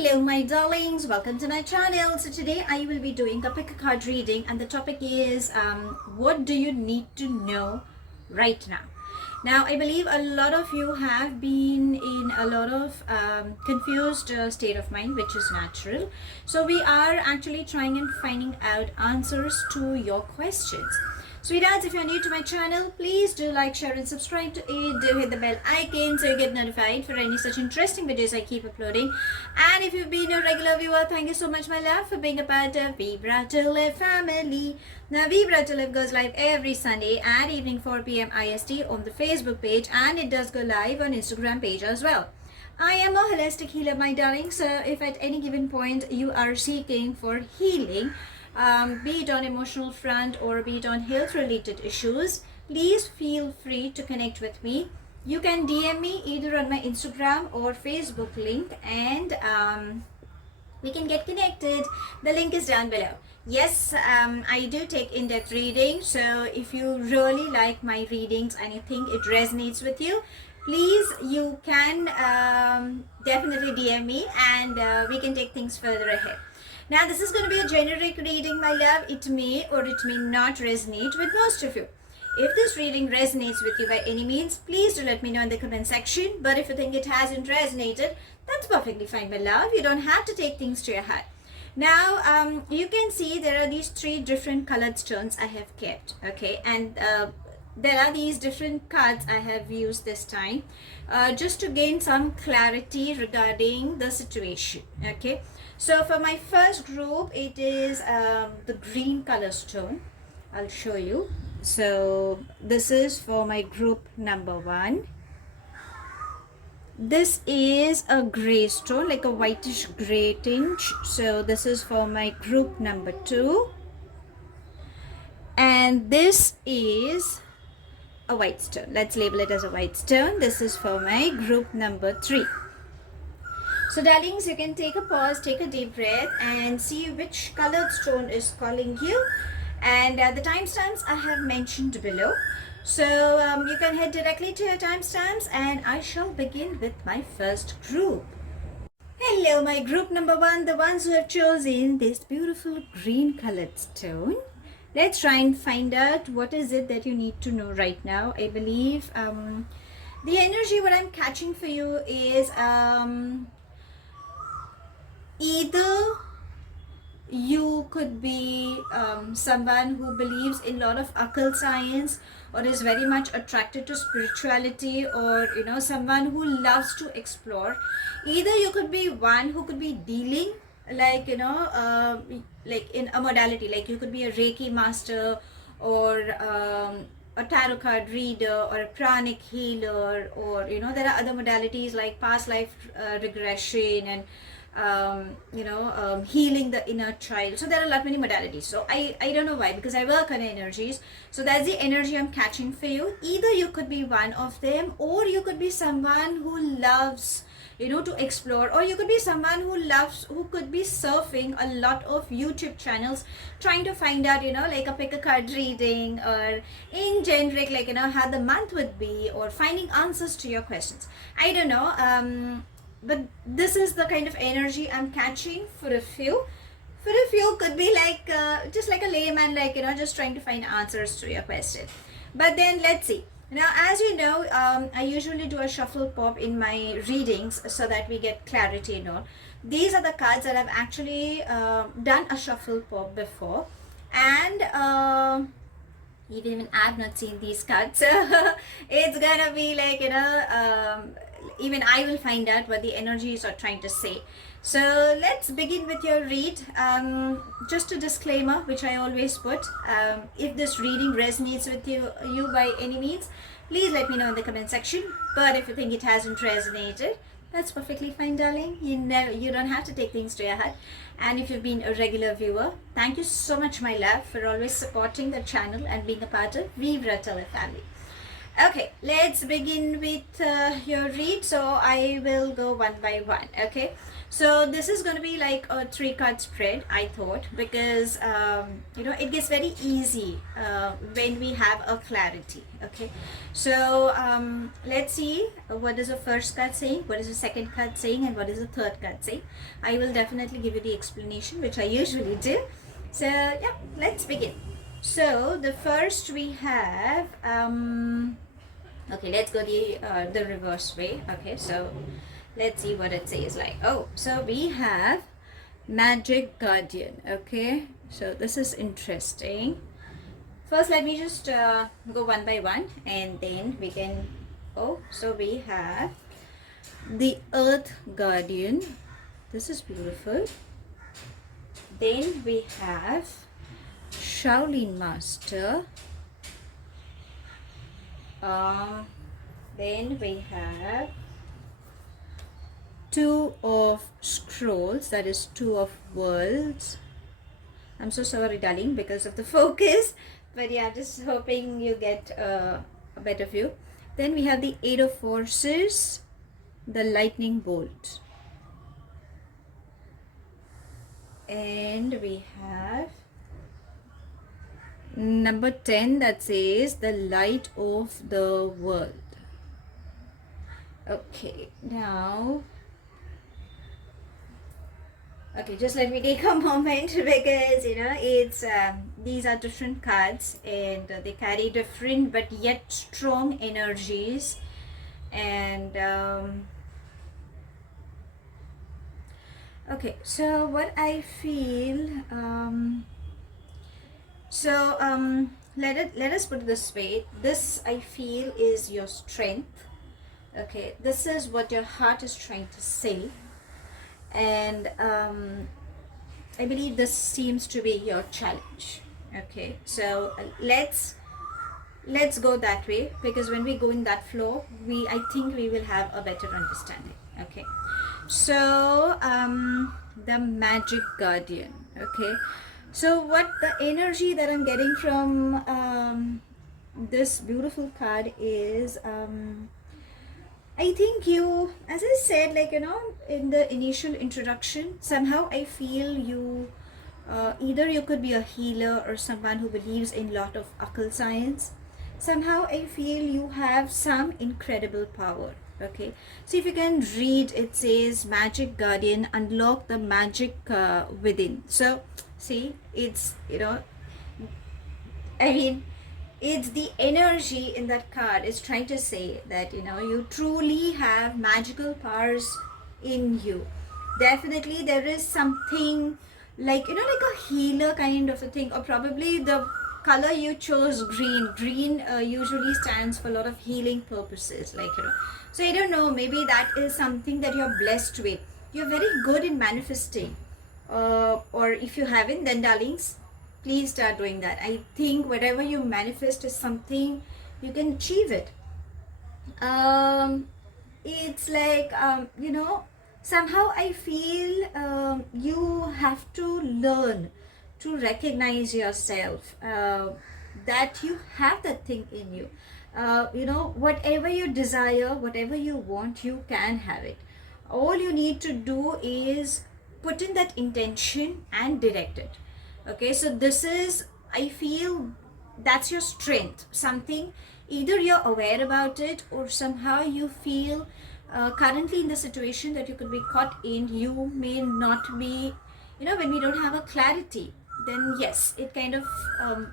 Hello my darlings, welcome to my channel. So today I will be doing a pick a card reading, and the topic is what do you need to know right now. Now I believe a lot of you have been in a lot of confused state of mind, which is natural. So we are actually trying and finding out answers to your questions. Sweethearts, if you're new to my channel, please do like, share and subscribe to it. Do hit the bell icon so you get notified for any such interesting videos I keep uploading. And if you've been a regular viewer, thank you so much my love for being a part of Vibra to Live family. Now Vibra to Live goes live every Sunday at evening 4 p.m. IST on the Facebook page, and it does go live on Instagram page as well. I am a holistic healer my darling, so if at any given point you are seeking for healing, be it on emotional front or be it on health related issues, please feel free to connect with me. You can DM me either on my Instagram or Facebook link, and we can get connected. The link is down below. Yes, I do take in-depth reading, so if you really like my readings and you think it resonates with you, please, you can definitely DM me, and we can take things further ahead. Now this is going to be a generic reading my love. It may or it may not resonate with most of you. If this reading resonates with you by any means, please do let me know in the comment section. But if you think it hasn't resonated, that's perfectly fine my love. You don't have to take things to your heart. Now you can see there are these 3 different colored stones I have kept, okay, and there are these different cards I have used this time just to gain some clarity regarding the situation, okay. So for my first group, it is the green color stone. I'll show you. So this is for my group number 1. This is a gray stone, like a whitish gray tinge. So this is for my group number 2. And this is a white stone. Let's label it as a white stone. This is for my group number 3. So darlings, you can take a pause, take a deep breath and see which colored stone is calling you. And the timestamps I have mentioned below. So you can head directly to your timestamps, and I shall begin with my first group. Hello my group number 1, the ones who have chosen this beautiful green colored stone. Let's try and find out what is it that you need to know right now. I believe the energy what I'm catching for you is either you could be someone who believes in a lot of occult science or is very much attracted to spirituality, or you know, someone who loves to explore. Either you could be one who could be dealing, like, you know, like in a modality, like you could be a Reiki master, or a tarot card reader, or a pranic healer, or you know, there are other modalities like past life regression and healing the inner child. So there are a lot many modalities. So I don't know why, because I work on energies. So that's the energy I'm catching for you. Either you could be one of them, or you could be someone who loves, you know, to explore, or you could be someone who could be surfing a lot of YouTube channels trying to find out, you know, like a pick a card reading, or in generic, like, you know, how the month would be, or finding answers to your questions. I don't know, but this is the kind of energy I'm catching for a few. For a few could be like just like a layman, like, you know, just trying to find answers to your question. But then let's see. Now, as you know, I usually do a shuffle pop in my readings so that we get clarity and all. These are the cards that I've actually done a shuffle pop before, and even I've not seen these cards. So it's gonna be like, you know, even I will find out what the energies are trying to say. So let's begin with your read. Just a disclaimer which I always put, if this reading resonates with you by any means, please let me know in the comment section. But if you think it hasn't resonated, that's perfectly fine darling. You don't have to take things to your heart. And if you've been a regular viewer, thank you so much my love for always supporting the channel and being a part of Vibra to Live family. Okay, let's begin with your read. So I will go one by one. Okay, so this is going to be like a 3 card spread, I thought, because it gets very easy when we have a clarity. Okay, so let's see what is the first card saying, what is the second card saying, and what is the third card saying. I will definitely give you the explanation, which I usually do. So yeah, let's begin. So the first we have okay, let's go the reverse way. Okay, so let's see what it says. Like, oh, so we have Magic Guardian. Okay, so this is interesting. First, let me just go one by one, and then we can. Oh, so we have the Earth Guardian. This is beautiful. Then we have Shaolin Master. Then we have 2 of Scrolls, that is 2 of Worlds. I'm so sorry, darling, because of the focus, but yeah, just hoping you get a better view. Then we have the 8 of Forces, the Lightning Bolt, and we have number 10 that says the Light of the World. Okay, now, okay, just let me take a moment, because it's these are different cards, and they carry different but yet strong energies. And okay, so what I feel, let us put it this way. This, I feel, is your strength. Okay, this is what your heart is trying to say, and I believe this seems to be your challenge. Okay, so let's go that way, because when we go in that flow, I think we will have a better understanding. Okay, so the Magic Guardian. Okay, so what the energy that I'm getting from this beautiful card is, I think you, as I said, like, in the initial introduction, somehow I feel you, either you could be a healer or someone who believes in lot of occult science. Somehow I feel you have some incredible power. Okay, so if you can read, it says Magic Guardian, unlock the magic within. So see, it's, I mean, it's the energy in that card is trying to say that you truly have magical powers in you. Definitely there is something like like a healer kind of a thing, or probably the color you chose, green usually stands for a lot of healing purposes, like so I don't know, maybe that is something that you're blessed with. You're very good in manifesting, or if you haven't, then darlings, please start doing that. I think whatever you manifest is something you can achieve it. It's like somehow I feel you have to learn to recognize yourself, that you have that thing in you. Whatever you desire, whatever you want, you can have it. All you need to do is put in that intention and direct it. Okay, so this is, I feel, that's your strength. Something, either you're aware about it, or somehow you feel currently in the situation that you could be caught in, you may not be, when we don't have a clarity, then yes, it kind of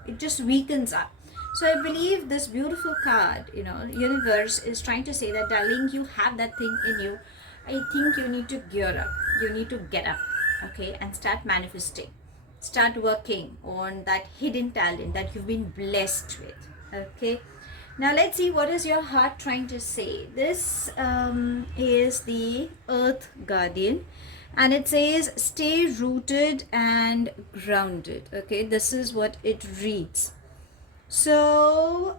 it just weakens up. So I believe this beautiful card, universe is trying to say that, darling, you have that thing in you. I think you need to gear up, you need to get up, okay, and start manifesting. Start working on that hidden talent that you've been blessed with. Okay, now let's see what is your heart trying to say. This is the Earth Guardian, and it says stay rooted and grounded. Okay, this is what it reads. So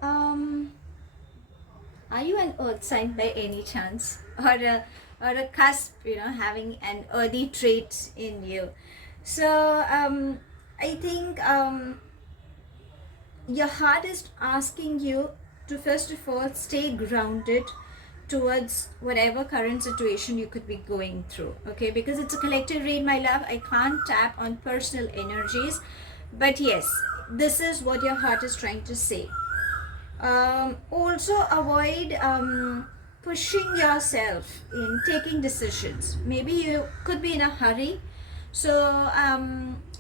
are you an earth sign by any chance, or a cusp, having an earthy trait in you? So I think your heart is asking you to first of all stay grounded towards whatever current situation you could be going through, okay? Because it's a collective read, my love. I can't tap on personal energies, but yes, this is what your heart is trying to say. Also avoid pushing yourself in taking decisions. Maybe you could be in a hurry, so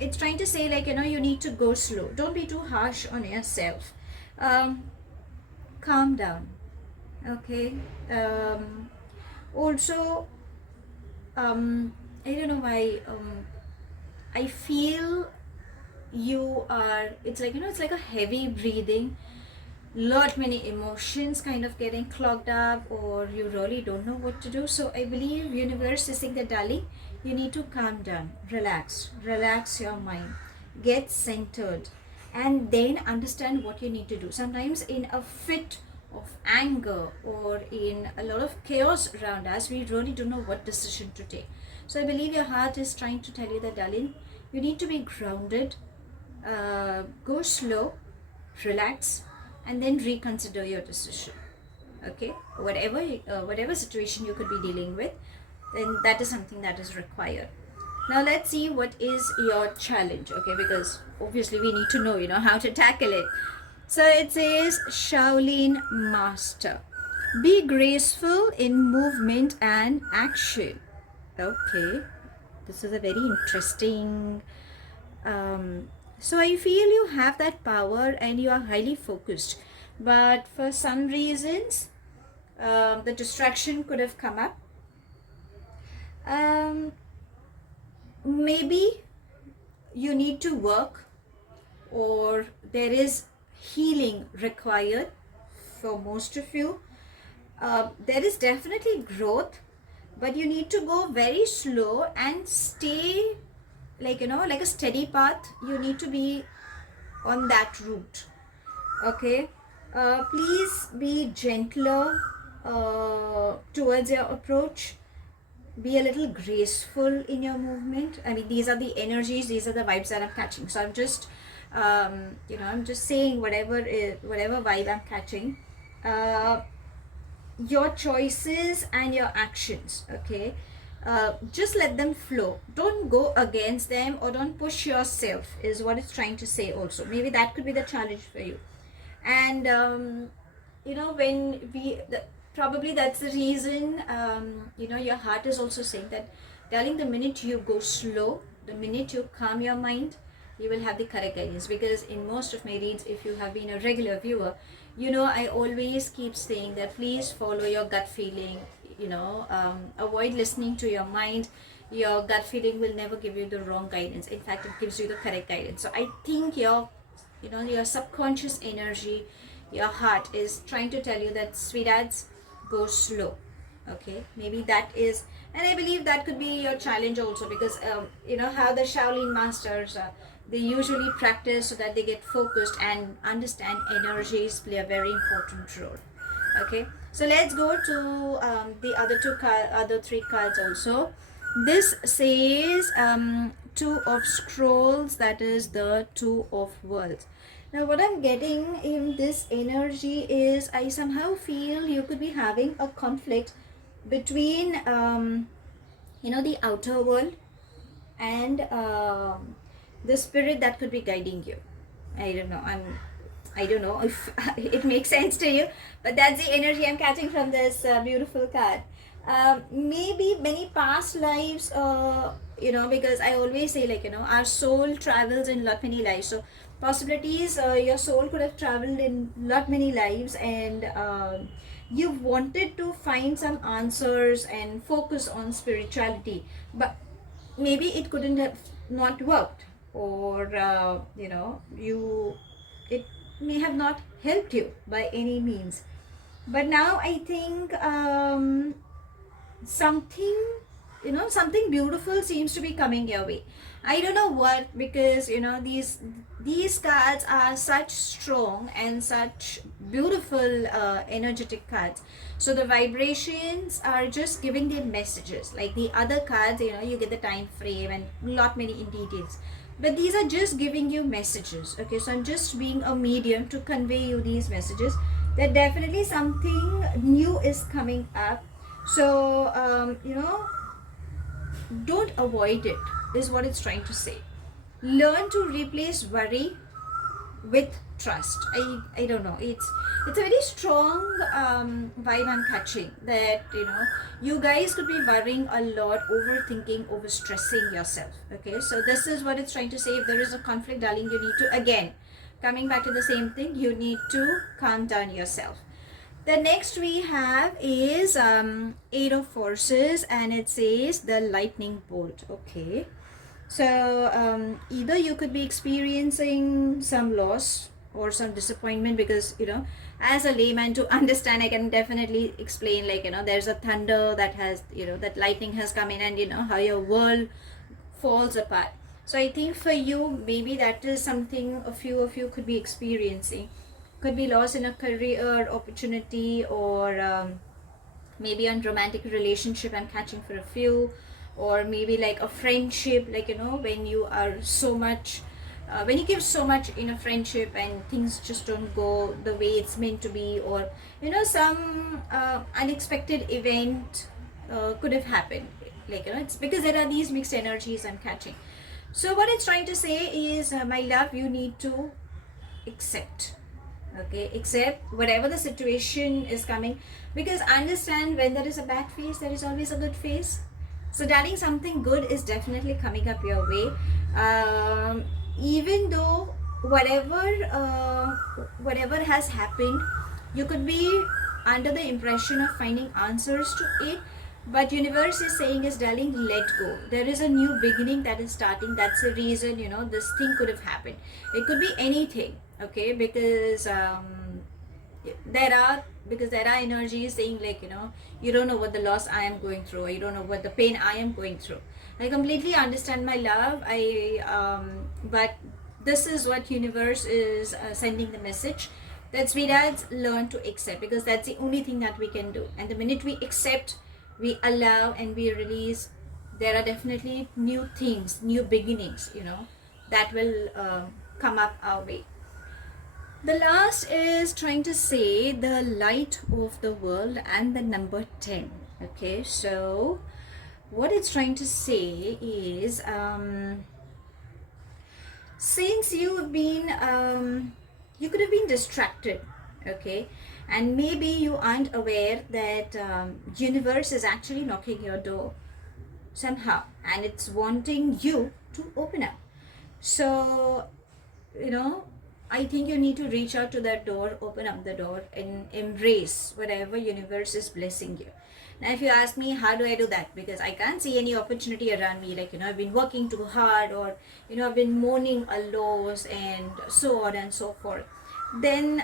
it's trying to say, like, you need to go slow. Don't be too harsh on yourself. Calm down, okay? Also, I don't know why, I feel you are, it's like, it's like a heavy breathing, lot many emotions kind of getting clogged up, or you really don't know what to do. So I believe universe is saying that, darling, you need to calm down, relax your mind, get centered, and then understand what you need to do. Sometimes in a fit of anger or in a lot of chaos around us, we really don't know what decision to take. So I believe your heart is trying to tell you that, darling, you need to be grounded, go slow, relax, and then reconsider your decision, okay? Whatever situation you could be dealing with, then that is something that is required. Now let's see what is your challenge, okay? Because obviously we need to know, how to tackle it. So it says, Shaolin Master, be graceful in movement and action. Okay, this is a very interesting, so I feel you have that power and you are highly focused, but for some reasons the distraction could have come up. Maybe you need to work, or there is healing required for most of you. There is definitely growth, but you need to go very slow and stay, like, like a steady path. You need to be on that route, okay? Please be gentler towards your approach. Be a little graceful in your movement. I mean, these are the energies, these are the vibes that I'm catching. So I'm just I'm just saying whatever vibe I'm catching. Your choices and your actions, okay? Just let them flow. Don't go against them, or don't push yourself, is what it's trying to say also. Maybe that could be the challenge for you. And when probably that's the reason, your heart is also saying that, darling, the minute you go slow, the minute you calm your mind, you will have the correct guidance. Because in most of my reads, if you have been a regular viewer, I always keep saying that please follow your gut feeling. Avoid listening to your mind. Your gut feeling will never give you the wrong guidance. In fact, it gives you the correct guidance. So I think your subconscious energy, your heart is trying to tell you that, sweethearts, go slow, okay? Maybe that is, and I believe that could be your challenge also, because how the Shaolin masters, they usually practice so that they get focused and understand energies play a very important role, okay? So let's go to the other three cards also. This says Two of Scrolls, that is the Two of Worlds. Now what I'm getting in this energy is, I somehow feel you could be having a conflict between the outer world and the spirit that could be guiding you. I don't know if it makes sense to you, but that's the energy I'm catching from this beautiful card. Maybe many past lives, because I always say, like, our soul travels in lot many lives. So possibilities, your soul could have traveled in lot many lives, and you wanted to find some answers and focus on spirituality, but maybe it couldn't have not worked, or it may have not helped you by any means. But now I think something beautiful seems to be coming your way. I don't know what, because these cards are such strong and such beautiful energetic cards. So the vibrations are just giving them messages. Like the other cards, you get the time frame and lot many in details, but these are just giving you messages, okay? So I'm just being a medium to convey you these messages. that definitely something new is coming up. So don't avoid it, is what it's trying to say. Learn to replace worry with trust. I don't know, it's a very strong vibe I'm catching, that you guys could be worrying a lot, overthinking, overstressing yourself. Okay, so this is what it's trying to say. If there is a conflict, darling, you need to, again, coming back to the same thing, you need to calm down yourself. The next we have is Eight of Forces, and it says the lightning bolt. Okay, so either you could be experiencing some loss or some disappointment, because as a layman, to understand, I can definitely explain, like there's a thunder that has, that lightning has come in, and how your world falls apart. So I think for you, maybe that is something a few of you could be experiencing. Could be loss in a career opportunity, or maybe on romantic relationship I'm catching for a few, or maybe like a friendship, like when you are so much when you give so much in a friendship and things just don't go the way it's meant to be, or some unexpected event could have happened, like it's because there are these mixed energies I'm catching. So what it's trying to say is, my love, you need to accept. Okay, accept whatever the situation is coming, because understand, when there is a bad phase, there is always a good phase. So darling, something good is definitely coming up your way. Even though whatever has happened, you could be under the impression of finding answers to it, but universe is saying is, darling, let go. There is a new beginning that is starting. That's the reason this thing could have happened. It could be anything. Okay, because there are energies saying, like you don't know what the loss I am going through, or you don't know what the pain I am going through. I completely understand, my love. But this is what universe is sending the message, that sweethearts, learn to accept, because that's the only thing that we can do. And the minute we accept, we allow, and we release, there are definitely new things, new beginnings, that will come up our way. The last is trying to say the light of the world and the number 10. Okay, so what it's trying to say is, since you've been, you could have been distracted, okay, and maybe you aren't aware that universe is actually knocking your door somehow, and it's wanting you to open up. So I think you need to reach out to that door, open up the door, and embrace whatever universe is blessing you. Now, if you ask me, how do I do that? Because I can't see any opportunity around me, like I've been working too hard, or I've been mourning a loss, and so on and so forth. Then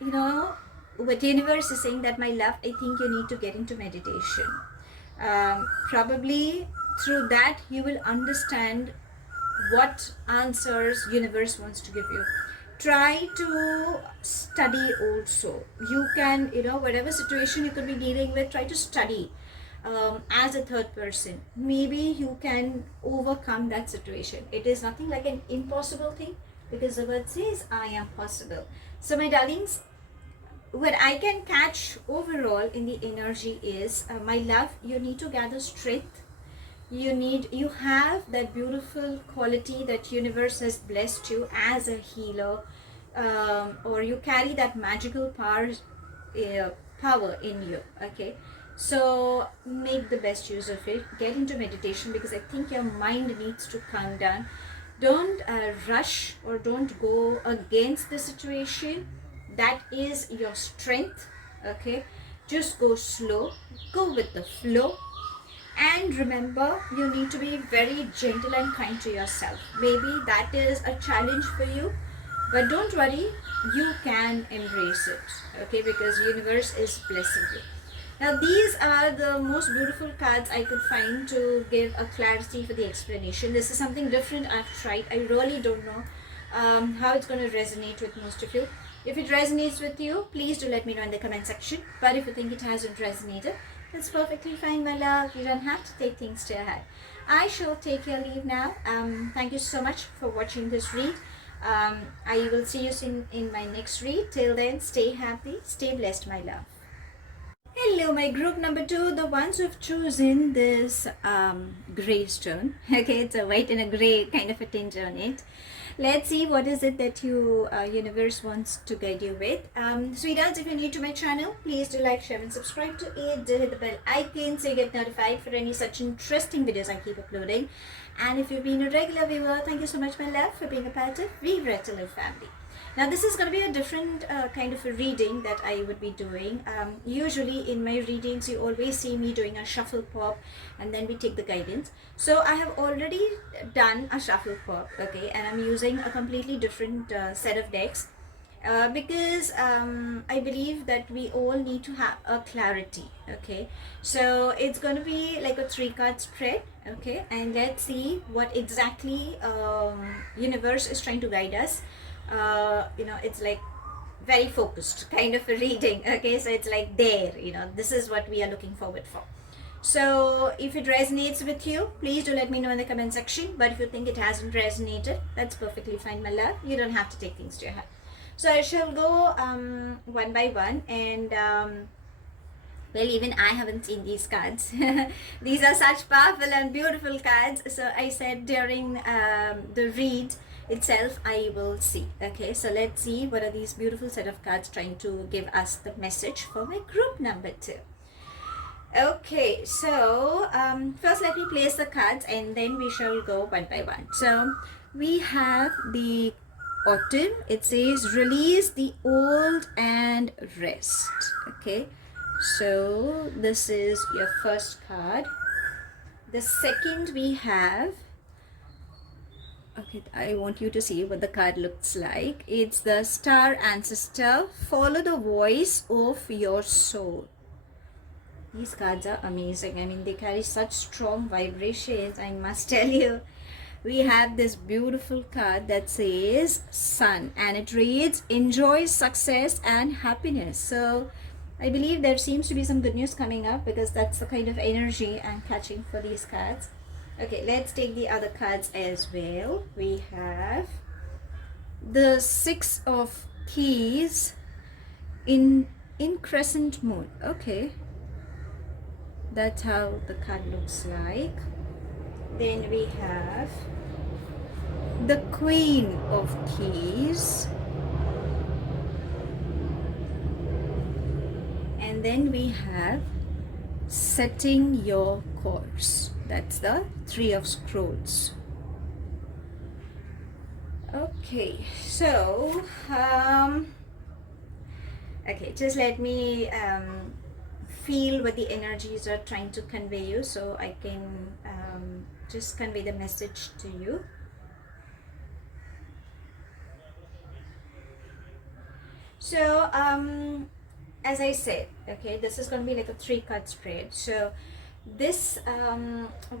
what universe is saying, that, my love, I think you need to get into meditation. Probably through that you will understand what answers universe wants to give you. Try to study also. You can, whatever situation you could be dealing with, try to study as a third person. Maybe you can overcome that situation. It is nothing like an impossible thing, because the word says, I am possible. So my darlings, what I can catch overall in the energy is, my love, you need to gather strength. You have that beautiful quality that universe has blessed you as a healer, or you carry that magical power in you. Okay, so make the best use of it. Get into meditation, because I think your mind needs to calm down. Don't rush, or don't go against the situation. That is your strength. Okay, just go slow, go with the flow. And remember, you need to be very gentle and kind to yourself. Maybe that is a challenge for you, but don't worry, you can embrace it, okay, because universe is blessing you. Now, these are the most beautiful cards I could find to give a clarity for the explanation. This is something different I've tried. I really don't know how it's going to resonate with most of you. If it resonates with you, please do let me know in the comment section. But if you think it hasn't resonated, that's perfectly fine, my love. You don't have to take things to your head. I shall take your leave now. Thank you so much for watching this read. I will see you soon in my next read. Till then, stay happy, stay blessed, my love. Hello, my group number 2, the ones who've chosen this gray stone. Okay, it's a white and a gray kind of a tinge on it. Let's see what is it that you universe wants to guide you with. Sweethearts, if you're new to my channel, please do like, share and subscribe to it. Do hit the bell icon so you get notified for any such interesting videos I keep uploading. And if you've been a regular viewer, thank you so much, my love, for being a part of We Read to Live family. Now this is going to be a different kind of a reading that I would be doing. Usually in my readings you always see me doing a shuffle pop and then we take the guidance. So I have already done a shuffle pop, okay, and I'm using a completely different set of decks because I believe that we all need to have a clarity, okay. So it's going to be like a 3-card spread, okay, and let's see what exactly universe is trying to guide us. It's like very focused kind of a reading, okay, so it's like there, this is what we are looking forward for. So if it resonates with you, please do let me know in the comment section. But if you think it hasn't resonated, that's perfectly fine, my love. You don't have to take things to your heart. So I shall go one by one, and well, even I haven't seen these cards. These are such powerful and beautiful cards. So I said during the read itself I will see. Okay, so let's see what are these beautiful set of cards trying to give us the message for my group number 2. Okay, so first let me place the cards and then we shall go one by one. So we have the autumn. It says release the old and rest. Okay, so this is your first card. The second we have, okay, I want you to see what the card looks like. It's the star ancestor. Follow the voice of your soul. These cards are amazing. I mean, they carry such strong vibrations, I must tell you. We have this beautiful card that says sun, and it reads enjoy success and happiness. So I believe there seems to be some good news coming up because that's the kind of energy I'm catching for these cards. Okay, let's take the other cards as well. We have the 6 of keys in crescent moon. Okay, that's how the card looks like. Then we have the Queen of Keys, and then we have setting your course. That's the 3 of Scrolls. Okay, so okay, just let me feel what the energies are trying to convey you so I can just convey the message to you. So as I said, okay, this is going to be like a 3-card spread. So this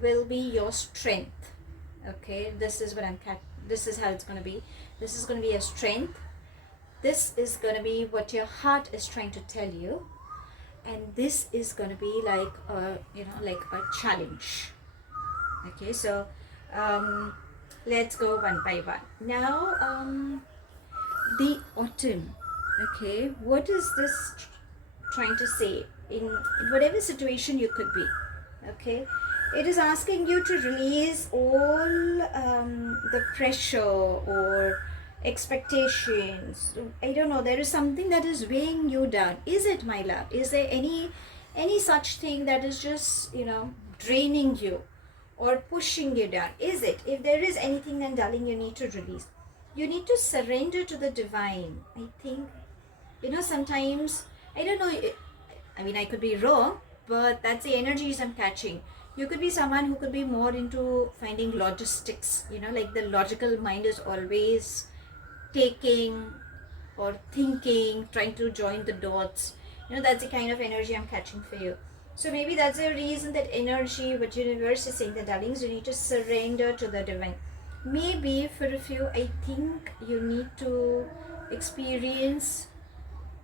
will be your strength. Okay, this is what this is how it's going to be. This is going to be your strength. This is going to be what your heart is trying to tell you, and this is going to be like a like a challenge. Okay, so let's go one by one. Now the autumn. Okay, what is this trying to say in whatever situation you could be? Okay, it is asking you to release all the pressure or expectations. I don't know, there is something that is weighing you down. Is it, my love? Is there any such thing that is just draining you or pushing you down? Is it? If there is anything, then darling, you need to release. You need to surrender to the divine. I think sometimes, I don't know, I mean, I could be wrong, but that's the energies I'm catching. You could be someone who could be more into finding logistics, like the logical mind is always taking or thinking, trying to join the dots. That's the kind of energy I'm catching for you. So maybe that's the reason that energy, what universe is saying, the darlings, you need to surrender to the divine. Maybe for a few, I think you need to experience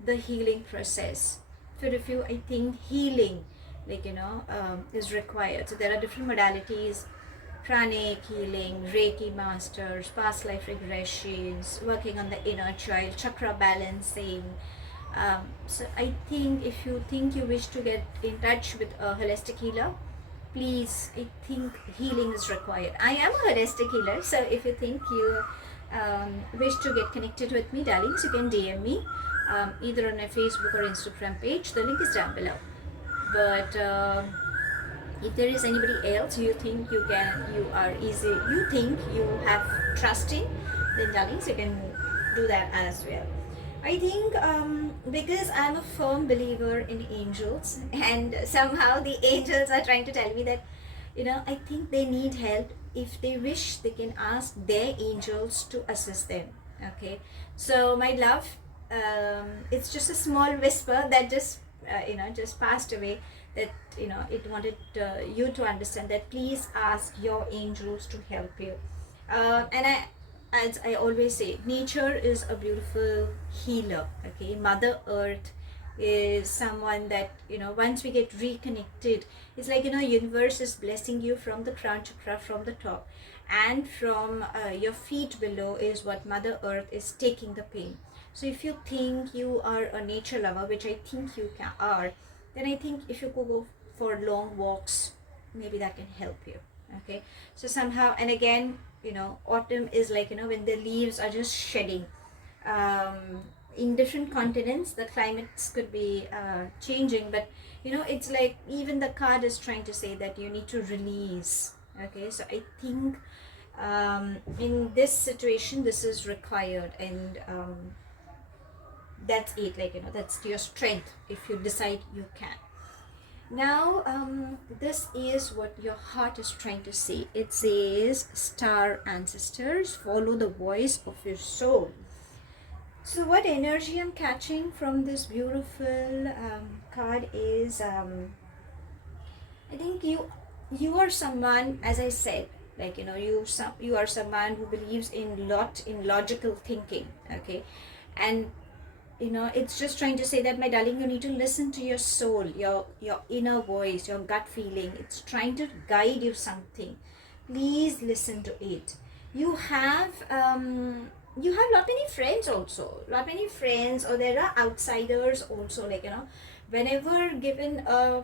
the healing process. For a few, I think healing is required. So there are different modalities. pranic healing, Reiki masters, past life regressions, working on the inner child, chakra balancing. So I think if you think you wish to get in touch with a holistic healer, please, I think healing is required. I am a holistic healer, so if you think you wish to get connected with me, darlings, you can DM me either on my Facebook or Instagram page. The link is down below. But if there is anybody else you think you think you have trust in, then darlings, you can do that as well. I think because I'm a firm believer in angels, and somehow the angels are trying to tell me that, I think they need help. If they wish, they can ask their angels to assist them. Okay, so my love, it's just a small whisper that just just passed away, that it wanted you to understand that please ask your angels to help you. And as I always say, nature is a beautiful healer. Okay, Mother Earth is someone that once we get reconnected, it's like universe is blessing you from the crown chakra, from the top, and from your feet below is what Mother Earth is taking the pain. So if you think you are a nature lover, which I think you are, then I think if you could go for long walks, maybe that can help you. Okay, so somehow, and again, autumn is like when the leaves are just shedding. In different continents the climates could be changing, but it's like even the card is trying to say that you need to release. Okay, so I think in this situation this is required, and that's it, like that's your strength if you decide you can. Now this is what your heart is trying to say. It says, star ancestors, follow the voice of your soul. So what energy I'm catching from this beautiful card is, I think you are someone, as I said, like you are someone who believes in logical thinking. Okay, and it's just trying to say that, my darling, you need to listen to your soul, your inner voice, your gut feeling. It's trying to guide you something. Please listen to it. You have lot many friends also, or there are outsiders also, like whenever given a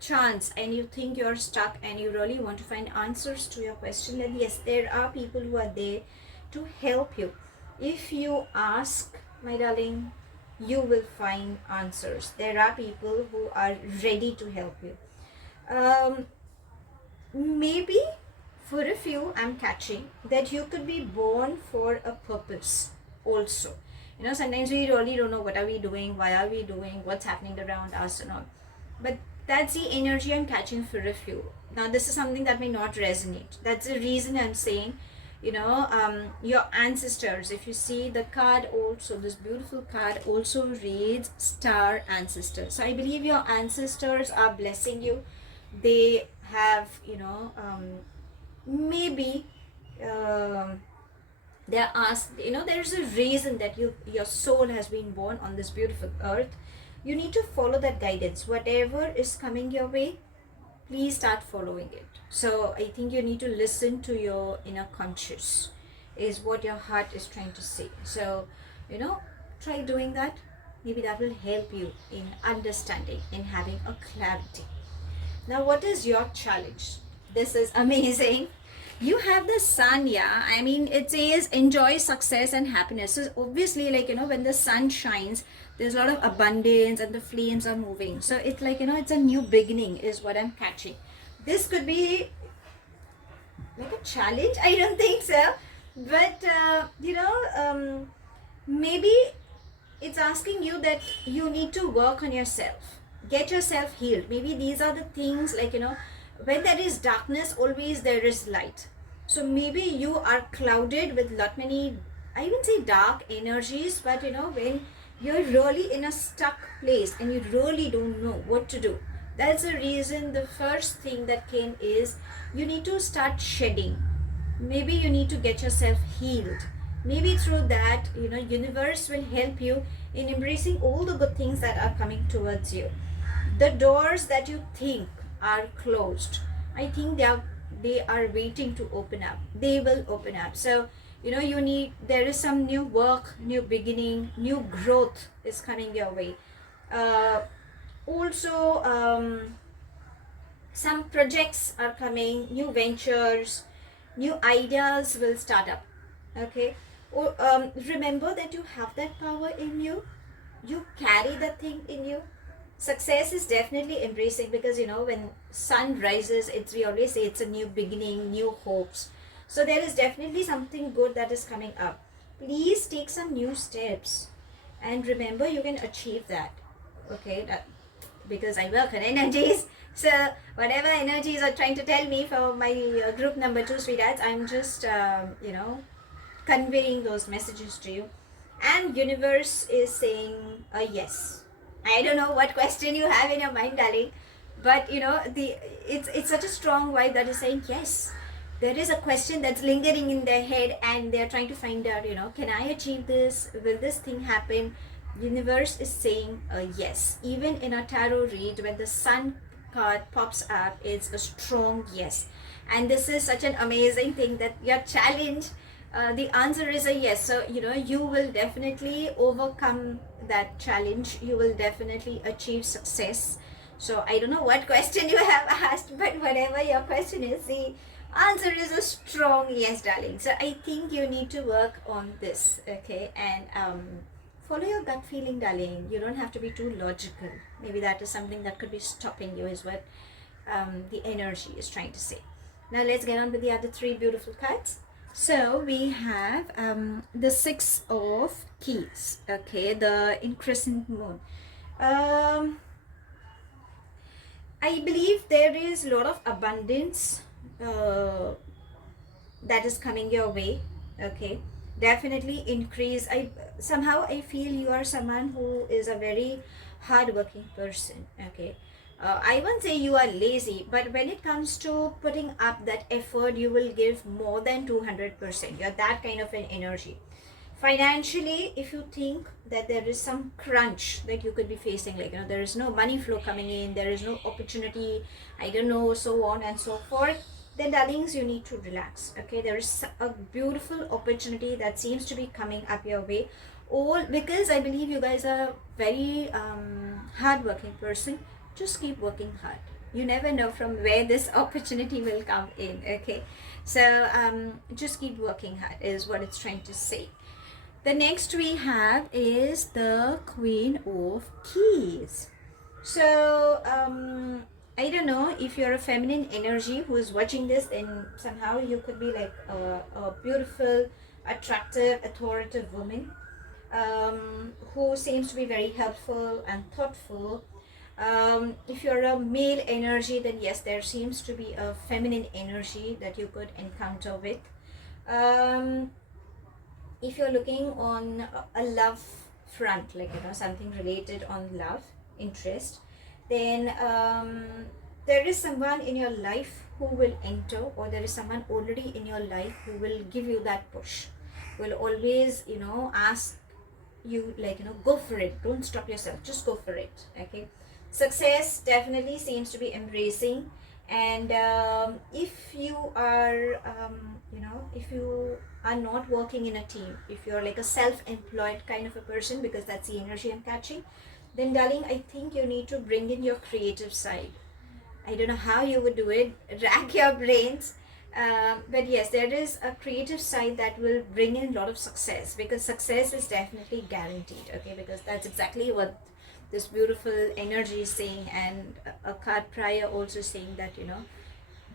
chance and you think you're stuck and you really want to find answers to your question, then yes, there are people who are there to help you. If you ask, my darling, you will find answers. There are people who are ready to help you. Maybe for a few, I'm catching that you could be born for a purpose also. Sometimes we really don't know what are we doing, why are we doing, what's happening around us and all. But that's the energy I'm catching for a few. Now this is something that may not resonate. That's the reason I'm saying, your ancestors. If you see the card also, this beautiful card also reads star ancestors. So I believe your ancestors are blessing you. They have, maybe they're asked, there's a reason that your soul has been born on this beautiful earth. You need to follow that guidance. Whatever is coming your way, please start following it. So I think you need to listen to your inner conscious, is what your heart is trying to say. So try doing that. Maybe that will help you in understanding and having a clarity. Now what is your challenge? This is amazing. You have the sun. Yeah, I mean, it says enjoy success and happiness. So obviously, like when the sun shines, there's a lot of abundance and the flames are moving. So it's like it's a new beginning is what I'm catching. This could be like a challenge. I don't think so, but maybe it's asking you that you need to work on yourself, get yourself healed. Maybe these are the things, like when there is darkness, always there is light. So maybe you are clouded with lot many, I even say dark energies, but when you're really in a stuck place and you really don't know what to do, that's the reason the first thing that came is you need to start shedding. Maybe you need to get yourself healed. Maybe through that, universe will help you in embracing all the good things that are coming towards you. The doors that you think are closed, I think they are waiting to open up. They will open up. So there is some new work, new beginning, new growth is coming your way. Also, some projects are coming, new ventures, new ideas will start up. Okay. Remember that you have that power in you. You carry that thing in you. Success is definitely embracing, because when sun rises, we always say it's a new beginning, new hopes. So there is definitely something good that is coming up. Please take some new steps, and remember you can achieve that. Okay, because I work on energies. So whatever energies are trying to tell me for my group number 2 sweethearts, I'm just conveying those messages to you. And universe is saying a yes. I don't know what question you have in your mind, darling, but it's such a strong vibe that is saying yes. There is a question that's lingering in their head, and they're trying to find out, can I achieve this? Will this thing happen? Universe is saying a yes. Even in a tarot read, when the sun card pops up, it's a strong yes. And this is such an amazing thing that your challenge, the answer is a yes. So you will definitely overcome that challenge. You will definitely achieve success. So I don't know what question you have asked, but whatever your question is, the answer is a strong yes, darling. So I think you need to work on this. Okay. And follow your gut feeling, darling. You don't have to be too logical. Maybe that is something that could be stopping you, is what the energy is trying to say. Now let's get on with the other 3 beautiful cards. So we have the 6 of Keys. Okay, the increasing moon. I believe there is a lot of abundance that is coming your way. Okay, definitely increase. I feel you are someone who is a very hardworking person. Okay, I won't say you are lazy, but when it comes to putting up that effort, you will give more than 200%. You're that kind of an energy. Financially, if you think that there is some crunch that you could be facing, like there is no money flow coming in, there is no opportunity, I don't know, so on and so forth, then darlings, you need to relax. Okay, there is a beautiful opportunity that seems to be coming up your way, all because I believe you guys are very hardworking person. Just keep working hard. You never know from where this opportunity will come in. Okay, so just keep working hard is what it's trying to say. The next we have is the Queen of Keys. So I don't know if you're a feminine energy who is watching this, then somehow you could be like a beautiful, attractive, authoritative woman who seems to be very helpful and thoughtful. If you're a male energy, then yes, there seems to be a feminine energy that you could encounter with. If you're looking on a love front, like something related on love, interest, then there is someone in your life who will enter, or there is someone already in your life who will give you that push, will always ask you, like go for it, don't stop yourself, just go for it. Okay, success definitely seems to be embracing. And if you are if you are not working in a team, if you're like a self-employed kind of a person, because that's the energy I'm catching, then darling, I think you need to bring in your creative side. I don't know how you would do it, rack your brains, but yes, there is a creative side that will bring in a lot of success, because success is definitely guaranteed. Okay, because that's exactly what this beautiful energy is saying. And a card prior also saying that you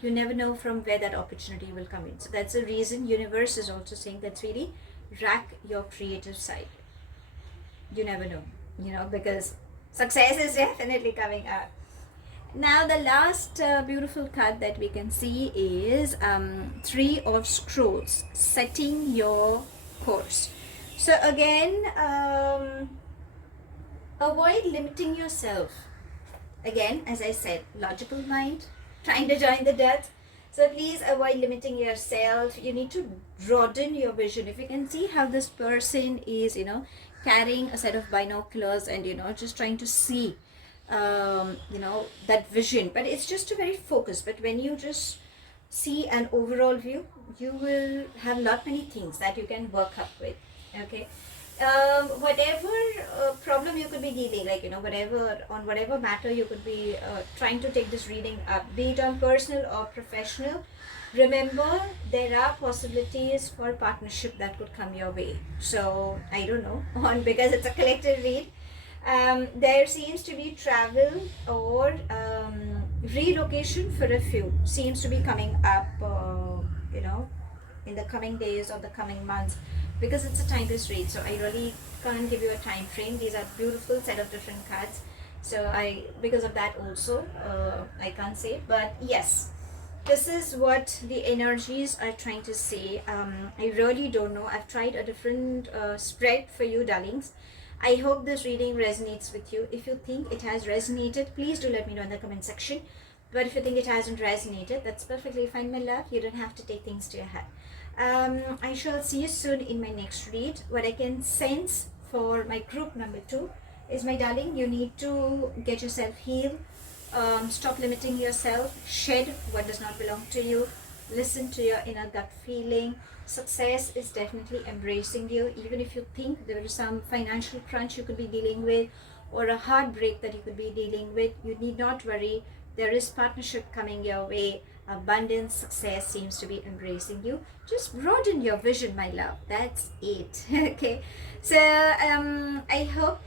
never know from where that opportunity will come in. So that's the reason universe is also saying that really rack your creative side. You never know, because success is definitely coming up. Now the last beautiful card that we can see is 3 of Scrolls, setting your course. So again, avoid limiting yourself. Again, as I said, logical mind trying to join the dots. So please avoid limiting yourself. You need to broaden your vision. If you can see how this person is, carrying a set of binoculars and, just trying to see, that vision. But it's just a very focused. But when you just see an overall view, you will have lot many things that you can work up with. Okay. Whatever problem you could be dealing, like, whatever matter you could be trying to take this reading up, be it on personal or professional, remember there are possibilities for partnership that could come your way. So I don't know, on because it's a collective read, there seems to be travel or relocation for a few seems to be coming up, in the coming days or the coming months, because it's a timeless read. So I really can't give you a time frame. These are beautiful set of different cards. So because of that also, I can't say. But yes, this is what the energies are trying to say. I really don't know. I've tried a different spread for you, darlings. I hope this reading resonates with you. If you think it has resonated, please do let me know in the comment section. But if you think it hasn't resonated, that's perfectly fine, my love. You don't have to take things to your head. I shall see you soon in my next read. What I can sense for my group number 2 is, my darling, you need to get yourself healed. Stop limiting yourself. Shed what does not belong to you. Listen to your inner gut feeling. Success is definitely embracing you. Even if you think there is some financial crunch you could be dealing with, or a heartbreak that you could be dealing with, you need not worry. There is partnership coming your way. Abundance, success seems to be embracing you. Just broaden your vision, my love. That's it. Okay. So I hope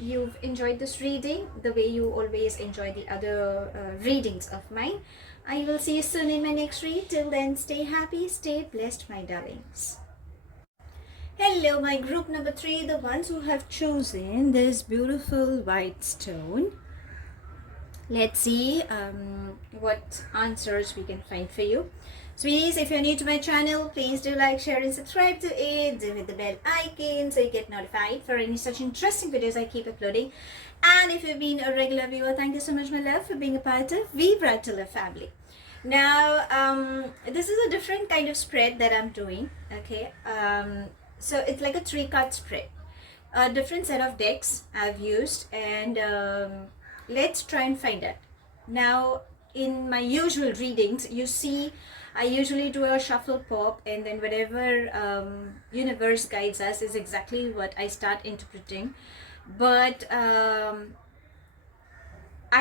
you've enjoyed this reading the way you always enjoy the other readings of mine. I will see you soon in my next read. Till then, stay happy, stay blessed, my darlings. Hello, my group number 3, the ones who have chosen this beautiful white stone. Let's see what answers we can find for you. Sweeties, if you're new to my channel, please do like, share and subscribe to it. Do hit the bell icon so you get notified for any such interesting videos I keep uploading. And if you've been a regular viewer, thank you so much, my love, for being a part of the Brightnow family. Now, this is a different kind of spread that I'm doing. Okay, so it's like a 3-card spread. A different set of decks I've used, and let's try and find it. Now, in my usual readings, you see, I usually do a shuffle pop, and then whatever universe guides us is exactly what I start interpreting. But I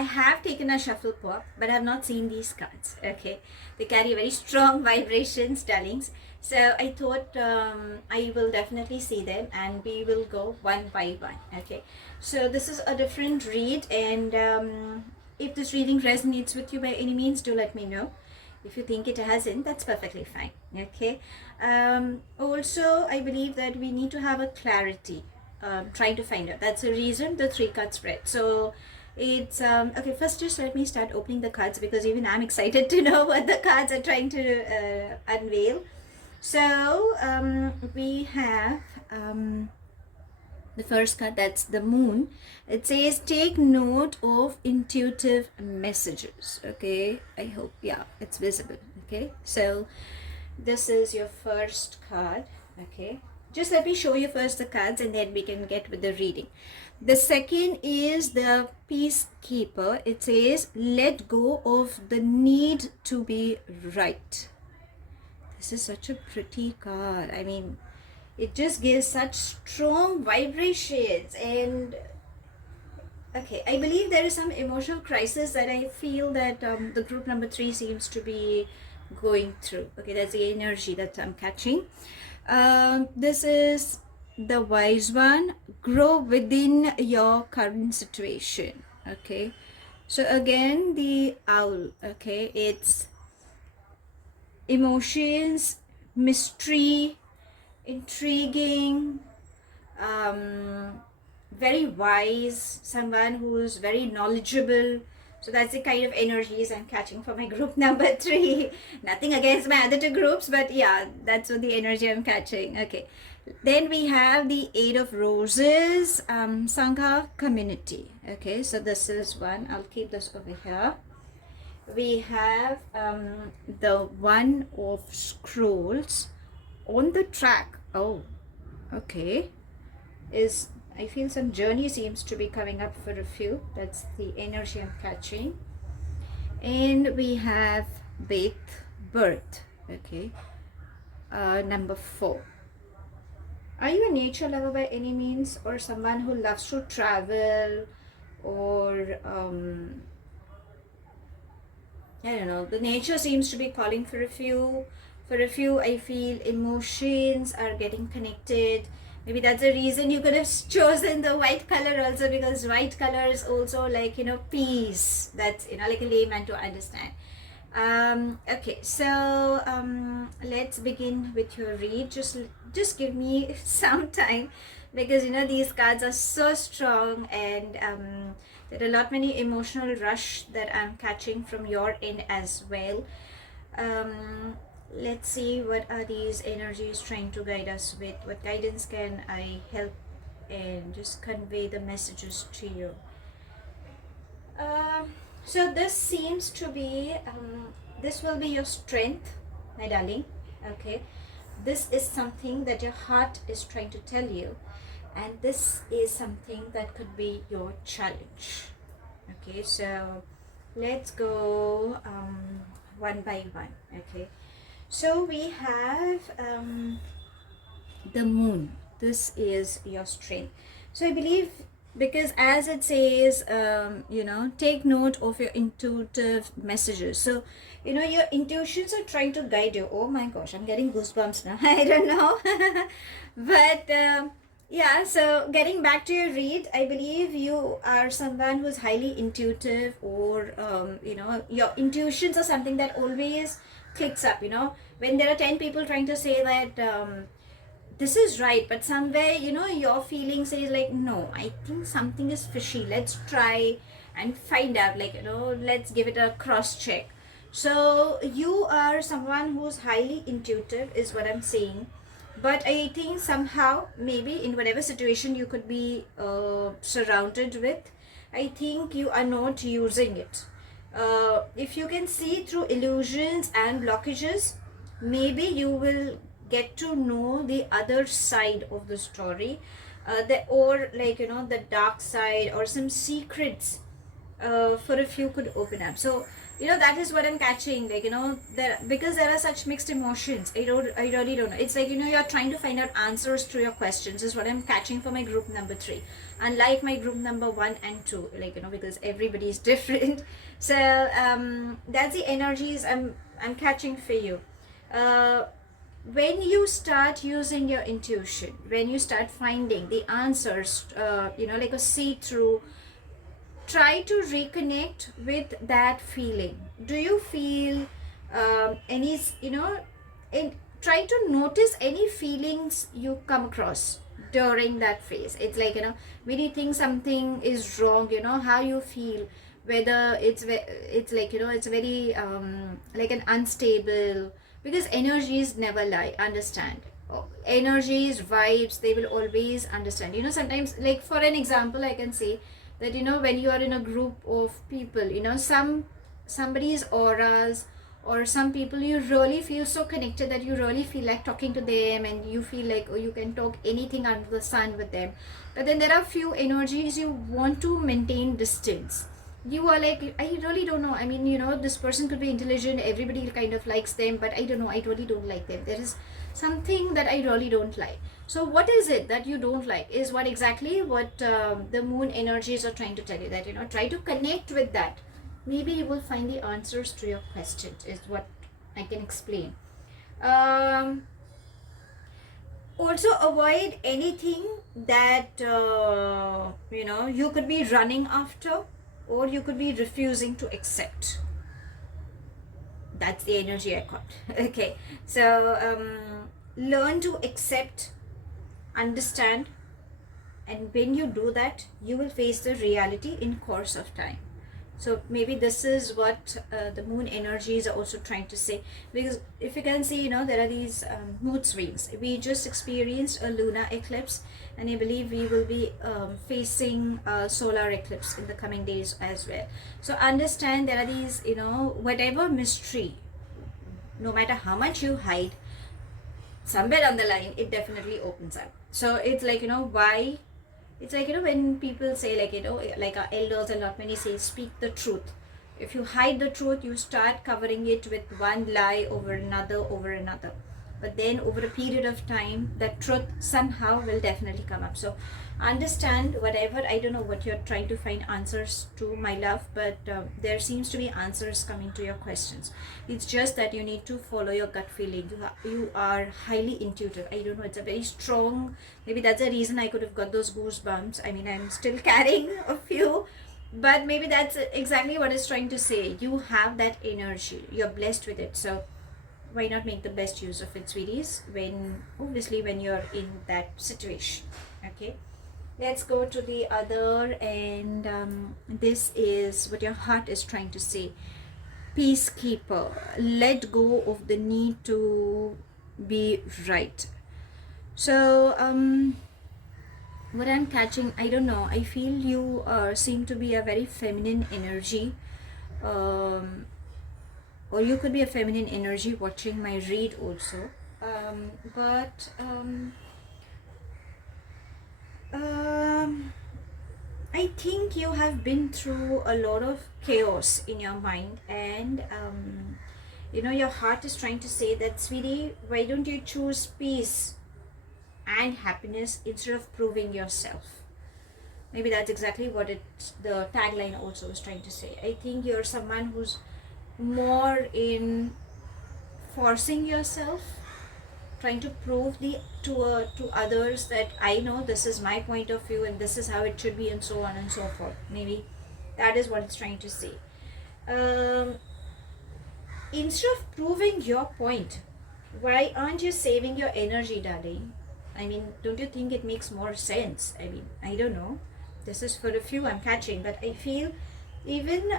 have taken a shuffle pop, but I have not seen these cards. Okay, they carry very strong vibrations, darlings. So I thought I will definitely see them, and we will go one by one. Okay, so this is a different read, and if this reading resonates with you by any means, do let me know. If you think it hasn't, that's perfectly fine. Okay. Also, I believe that we need to have a clarity, trying to find out. That's the reason the 3-card spread. So it's okay. First, just let me start opening the cards, because even I'm excited to know what the cards are trying to unveil. So we have the first card, that's the moon. It says, take note of intuitive messages. Okay, I hope, yeah, it's visible. Okay, so this is your first card. Okay, just let me show you first the cards, and then we can get with the reading. The second is the peacekeeper. It says, let go of the need to be right. This is such a pretty card. I mean, it just gives such strong vibrations. And okay, I believe there is some emotional crisis that I feel that the group number 3 seems to be going through. Okay, that's the energy that I'm catching. This is the wise one. Grow within your current situation. Okay, so again, the owl. Okay, it's emotions, mystery, intriguing, very wise, someone who's very knowledgeable. So that's the kind of energies I'm catching for my group number 3. Nothing against my other 2 groups, but yeah, that's what the energy I'm catching. Okay, then we have the 8 of Roses, Sangha community. Okay, so this is one. I'll keep this over here. We have the 1 of Scrolls, on the track. Oh, okay. I feel some journey seems to be coming up for a few. That's the energy I'm catching. And we have birth. Okay. Number 4. Are you a nature lover by any means, or someone who loves to travel, or I don't know, the nature seems to be calling for a few. For a few, I feel emotions are getting connected. Maybe that's the reason you could have chosen the white color also, because white color is also like, peace. That's, like a layman to understand. Okay, so let's begin with your read. Just give me some time, because these cards are so strong, and there are a lot many emotional rush that I'm catching from your end as well. Let's see, what are these energies trying to guide us with? What guidance can I help and just convey the messages to you? So this seems to be, this will be your strength, my darling. Okay, this is something that your heart is trying to tell you, and this is something that could be your challenge. Okay, so let's go one by one. Okay, so we have the moon. This is your strength. So I believe, because as it says, take note of your intuitive messages. So your intuitions are trying to guide you. Oh my gosh, I'm getting goosebumps now. I don't know. But yeah, so getting back to your read, I believe you are someone who's highly intuitive, or your intuitions are something that always clicks up. When there are 10 people trying to say that this is right, but somewhere your feeling says like, no, I think something is fishy, let's try and find out, like let's give it a cross check. So you are someone who's highly intuitive is what I'm saying, but I think somehow, maybe in whatever situation you could be surrounded with, I think you are not using it. If you can see through illusions and blockages, maybe you will get to know the other side of the story, or like the dark side, or some secrets for a few could open up. So that is what I'm catching, like because there are such mixed emotions. I really don't know. It's like you're trying to find out answers to your questions is what I'm catching for my group number 3, unlike my group number 1 and 2, like because everybody is different. So that's the energies I'm catching for you. When you start using your intuition, when you start finding the answers, like a see-through, try to reconnect with that feeling. Do you feel any, try to notice any feelings you come across during that phase. It's like, when you think something is wrong, how you feel, whether it's like, it's very like an unstable, because energies never lie, understand. Energies, vibes, they will always understand. Sometimes, like for an example, I can say that when you are in a group of people, somebody's auras, or some people you really feel so connected that you really feel like talking to them, and you feel like, oh, you can talk anything under the sun with them. But then there are few energies you want to maintain distance. You are like, I really don't know, I mean, this person could be intelligent, everybody kind of likes them, but I don't know, I really don't like them. There is something that I really don't like. So what is it that you don't like, is what exactly what the moon energies are trying to tell you, that try to connect with that. Maybe you will find the answers to your questions, is what I can explain. Also avoid anything that you could be running after, or you could be refusing to accept. That's the energy I caught. Okay, so learn to accept, understand, and when you do that, you will face the reality in course of time. So maybe this is what the moon energies are also trying to say, because if you can see, there are these mood swings. We just experienced a lunar eclipse, and I believe we will be facing a solar eclipse in the coming days as well. So understand, there are these, whatever mystery, no matter how much you hide, somewhere down the line it definitely opens up. So it's like, why, it's like, when people say, like, like our elders a lot, when they say speak the truth, If you hide the truth, you start covering it with one lie over another, over another. But then over a period of time, that truth somehow will definitely come up. So understand whatever, I don't know what you're trying to find answers to, my love, but there seems to be answers coming to your questions. It's just that you need to follow your gut feeling. You are highly intuitive. I don't know, it's a very strong, maybe that's the reason I could have got those goosebumps. I mean, I'm still carrying a few, but maybe that's exactly what it's trying to say. You have that energy, you're blessed with it. So why not make the best use of it, sweeties, when obviously when you're in that situation. Okay, let's go to the other, and this is what your heart is trying to say. Peacekeeper, let go of the need to be right. So what I'm catching, I don't know, I feel you seem to be a very feminine energy, or you could be a feminine energy watching my read also, but I think you have been through a lot of chaos in your mind, and you know, your heart is trying to say that, sweetie, why don't you choose peace and happiness instead of proving yourself? Maybe that's exactly what the tagline also is trying to say. I think you're someone who's more in forcing yourself, trying to prove to others that I know this is my point of view and this is how it should be, and so on and so forth. Maybe that is what it's trying to say. Instead of proving your point, why aren't you saving your energy, darling? I mean, don't you think it makes more sense? I mean, I don't know, this is for a few I'm catching, but I feel even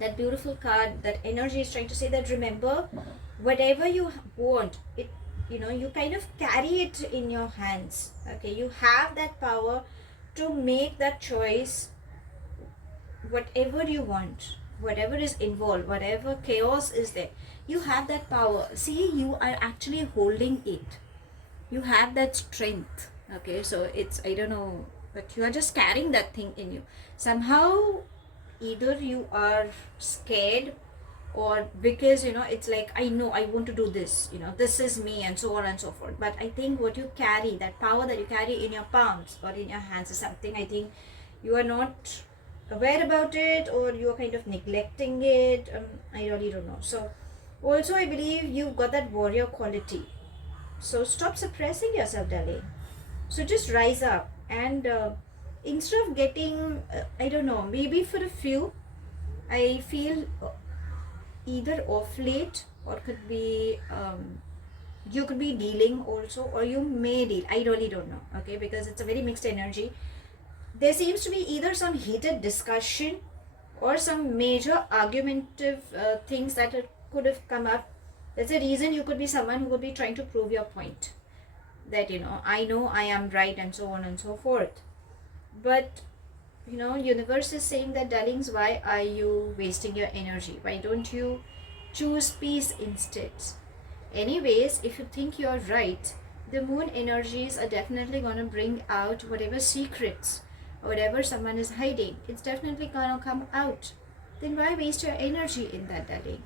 that beautiful card, that energy is trying to say that, remember, whatever you want, it, you know, you kind of carry it in your hands. Okay, you have that power to make that choice, whatever you want, whatever is involved, whatever chaos is there, you have that power. See, you are actually holding it, you have that strength. Okay, so it's, I don't know, but you are just carrying that thing in you somehow. Either you are scared, or because, you know, it's like, I know I want to do this, you know, this is me, and so on and so forth. But I think what you carry, that power that you carry in your palms or in your hands, is something I think you are not aware about it, or you are kind of neglecting it. I really don't know. So also I believe you've got that warrior quality, so stop suppressing yourself, darling. So just rise up, and instead of getting I don't know, maybe for a few, I feel either off late, or could be you could be dealing also, or you may deal, I really don't know. Okay, because it's a very mixed energy. There seems to be either some heated discussion or some major argumentative things that could have come up. That's a reason you could be someone who would be trying to prove your point, that, you know I am right, and so on and so forth. But, you know, universe is saying that, darlings, why are you wasting your energy? Why don't you choose peace instead? Anyways, if you think you're right, the moon energies are definitely going to bring out whatever secrets or whatever someone is hiding. It's definitely going to come out. Then why waste your energy in that, darling?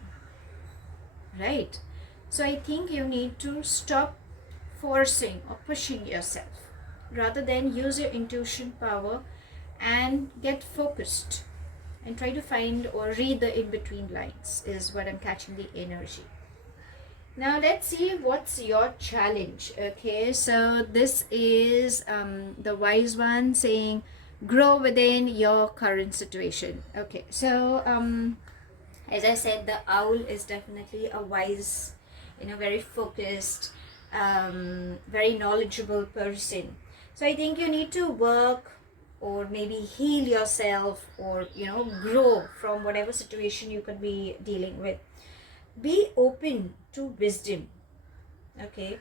Right? So I think you need to stop forcing or pushing yourself, rather than use your intuition power and get focused and try to find or read the in-between lines, is what I'm catching the energy. Now let's see what's your challenge. Okay, so this is the wise one saying, grow within your current situation. Okay, so as I said, the owl is definitely a wise, very focused, very knowledgeable person. So I think you need to work, or maybe heal yourself, or grow from whatever situation you could be dealing with. Be open to wisdom. Okay,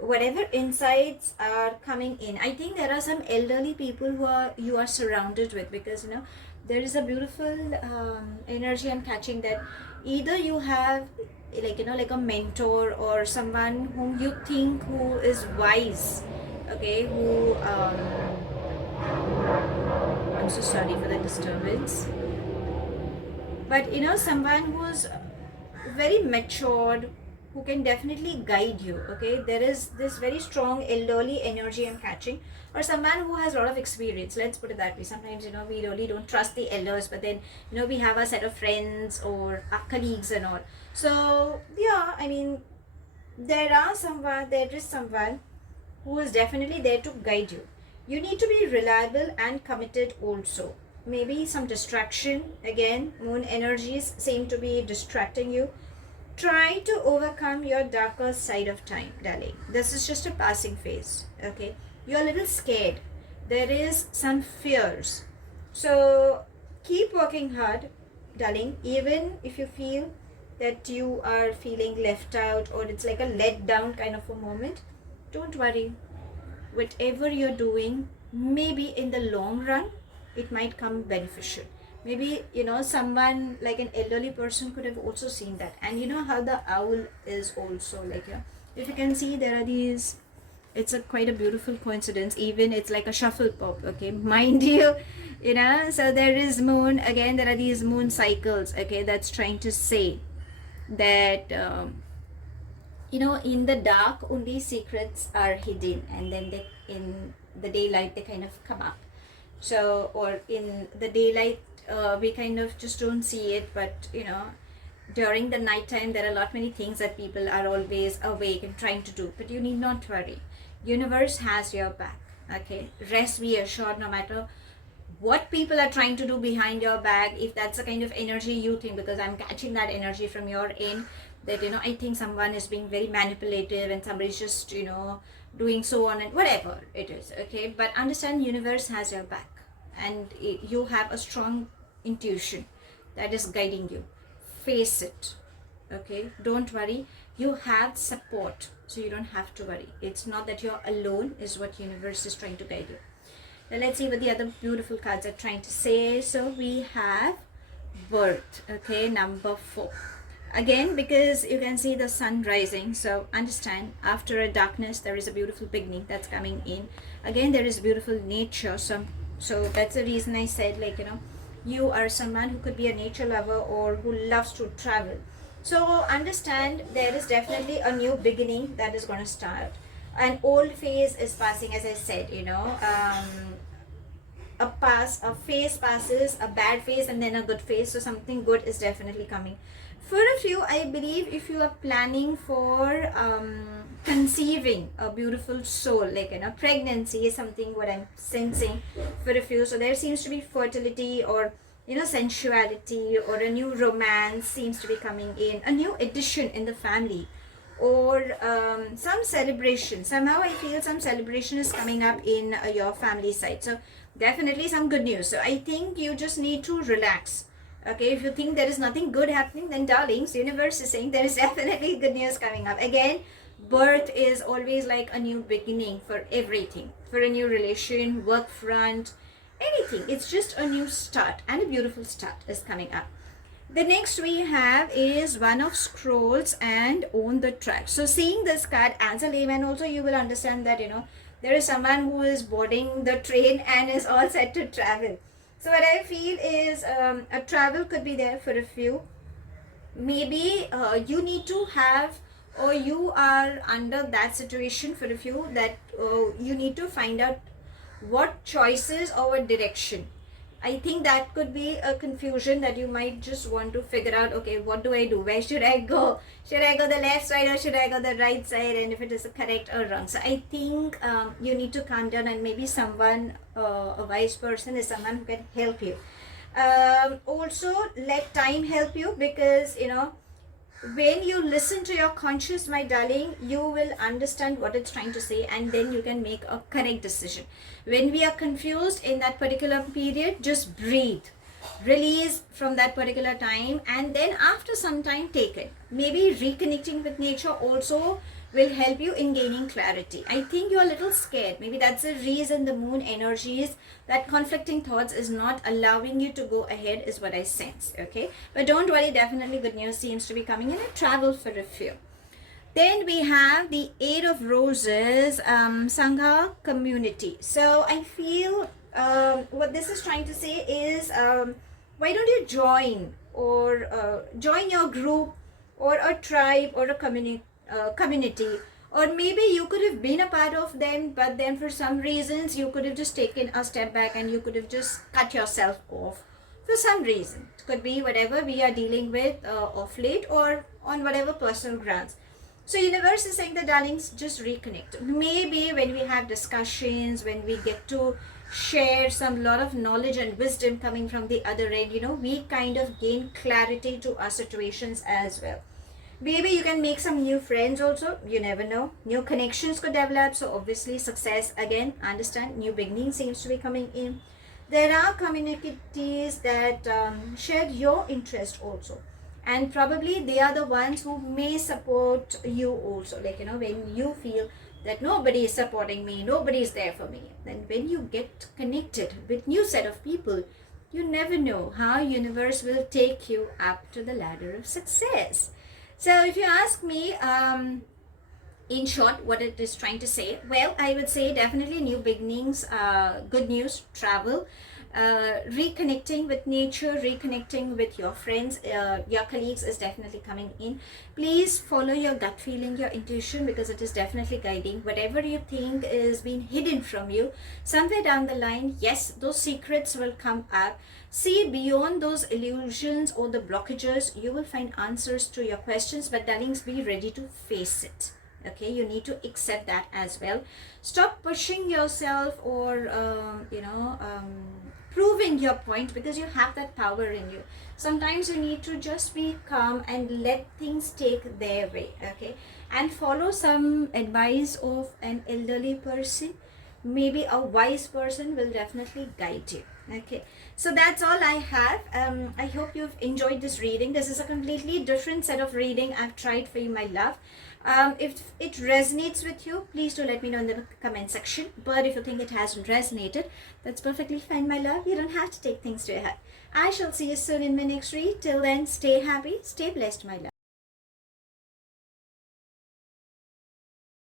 whatever insights are coming in, I think there are some elderly people you are surrounded with, because there is a beautiful energy I'm catching, that either you have like a mentor, or someone whom you think who is wise. Okay, who I'm so sorry for the disturbance. but someone who's very matured, who can definitely guide you. Okay, there is this very strong elderly energy I'm catching, or someone who has a lot of experience, let's put it that way. Sometimes we really don't trust the elders, but then we have a set of friends or our colleagues and all. So yeah, I mean, there is someone who is definitely there to guide you. You need to be reliable and committed also. Maybe some distraction, again, moon energies seem to be distracting you. Try to overcome your darker side of time, darling. This is just a passing phase, okay? You're a little scared. There is some fears. So keep working hard, darling, even if you feel that you are feeling left out or it's like a let down kind of a moment. Don't worry. Whatever you're doing, maybe in the long run, it might come beneficial. Maybe someone like an elderly person could have also seen that. And how the owl is also like, if you can see, there are these, it's a quite a beautiful coincidence. Even it's like a shuffle pop, okay, mind you. So there is moon, again there are these moon cycles, okay, that's trying to say that in the dark only secrets are hidden, and then they, in the daylight, they kind of come up. So, or in the daylight, we kind of just don't see it, but during the night time, there are a lot many things that people are always awake and trying to do, but you need not worry. Universe has your back, okay? Rest, be assured, no matter what people are trying to do behind your back, if that's the kind of energy you think, because I'm catching that energy from your end, that I think someone is being very manipulative and somebody's just doing so on and whatever it is, okay? But understand, universe has your back, and you have a strong intuition that is guiding you. Face it, okay? Don't worry, you have support, so you don't have to worry. It's not that you're alone, is what universe is trying to guide you. Now let's see what the other beautiful cards are trying to say. So we have birth, okay, number 4. Again, because you can see the sun rising, so understand, after a darkness there is a beautiful beginning that's coming in. Again, there is beautiful nature. So that's the reason I said, like, you are someone who could be a nature lover or who loves to travel. So understand, there is definitely a new beginning that is going to start. An old phase is passing, as I said, a phase passes, a bad phase, and then a good phase. So something good is definitely coming. For a few, I believe, if you are planning for conceiving a beautiful soul, like pregnancy is something what I'm sensing for a few. So there seems to be fertility, or sensuality, or a new romance seems to be coming in, a new addition in the family, or some celebration. Somehow I feel some celebration is coming up in your family side. So definitely some good news. So I think you just need to relax. Okay, if you think there is nothing good happening, then darlings, universe is saying there is definitely good news coming up. Again, birth is always like a new beginning for everything, for a new relation, work front, anything. It's just a new start, and a beautiful start is coming up. The next we have is One of Scrolls and On the Track. So seeing this card as a layman also, you will understand that there is someone who is boarding the train and is all set to travel. So what I feel is a travel could be there for a few. Maybe you need to have, or you are under that situation for a few, that you need to find out what choices or what direction. I think that could be a confusion, that you might just want to figure out, okay, what do I do? Where should I go? Should I go the left side or should I go the right side? And if it is correct or wrong. So I think you need to calm down, and maybe someone, a wise person, is someone who can help you. Also, let time help you, because when you listen to your conscious, my darling, you will understand what it's trying to say, and then you can make a correct decision. When we are confused in that particular period, just breathe, release from that particular time, and then after some time, take it. Maybe reconnecting with nature also will help you in gaining clarity. I think you're a little scared. Maybe that's the reason the moon energies, that conflicting thoughts is not allowing you to go ahead, is what I sense, okay? But don't worry, definitely good news seems to be coming in, a travel for a few. Then we have the Eight of Roses, Sangha community. So I feel what this is trying to say is, why don't you join or join your group or a tribe or a community, or maybe you could have been a part of them, but then for some reasons you could have just taken a step back and you could have just cut yourself off for some reason. It could be whatever we are dealing with of late, or on whatever personal grounds. So universe is saying that, darlings, just reconnect. Maybe when we have discussions, when we get to share some lot of knowledge and wisdom coming from the other end, we kind of gain clarity to our situations as well. Maybe you can make some new friends also, you never know. New connections could develop, so obviously success again, understand, new beginning seems to be coming in. There are communities that share your interest also, and probably they are the ones who may support you also, like when you feel that nobody is supporting me, nobody is there for me, then when you get connected with new set of people, you never know how universe will take you up to the ladder of success. So if you ask me, in short, what it is trying to say, well, I would say definitely new beginnings, good news, travel, reconnecting with nature, reconnecting with your friends, your colleagues is definitely coming in. Please follow your gut feeling, your intuition, because it is definitely guiding. Whatever you think is being hidden from you, somewhere down the line, yes, those secrets will come up. See beyond those illusions or the blockages, you will find answers to your questions, but darlings, be ready to face it. Okay, you need to accept that as well. Stop pushing yourself or proving your point, because you have that power in you. Sometimes you need to just be calm and let things take their way. Okay, and follow some advice of an elderly person. Maybe a wise person will definitely guide you. Okay, so that's all I have. I hope you've enjoyed this reading. This is a completely different set of reading I've tried for you, my love. If it resonates with you, please do let me know in the comment section. But if you think it hasn't resonated, that's perfectly fine, my love. You don't have to take things to your heart. I shall see you soon in my next read. Till then, stay happy, stay blessed, my love.